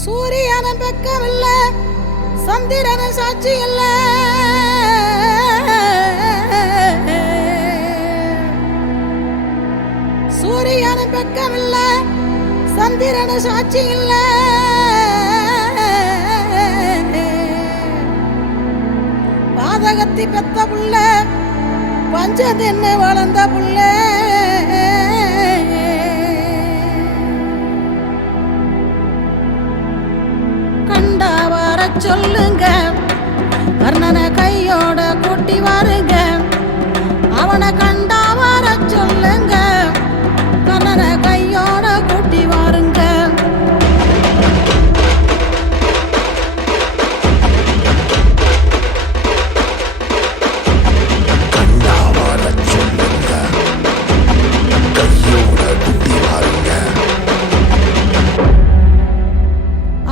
சூரியன பக்கம் இல்ல, சந்திரன சாட்சி இல்ல. சூரியன பக்கம் இல்ல, சந்திரன சாட்சி இல்ல. பாதகத்தி பெத்த புள்ள, பஞ்சதென்ன வளர்ந்த புள்ள. கண்டா வர சொல்லுங்க, கர்ணனை கையோட கூட்டி வாருங்க. அவனை கண்டா வர சொல்லுங்க, கர்ணனை கையோட கூட்டி வாருங்க.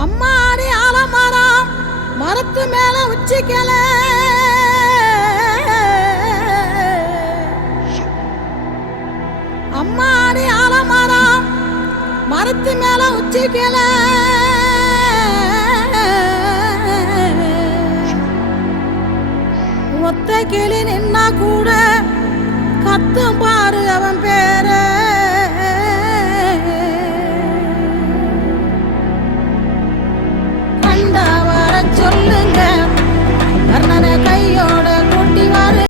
அம்மாடி ஆலமரம் மரத்து மேல உச்சிக்கல, அம்மாடி ஆலமரம் மரத்து மேல உச்சிக்கல. ஒத்த கிளி நின்னா கூட கத்தும் பாரு அவன் பேர.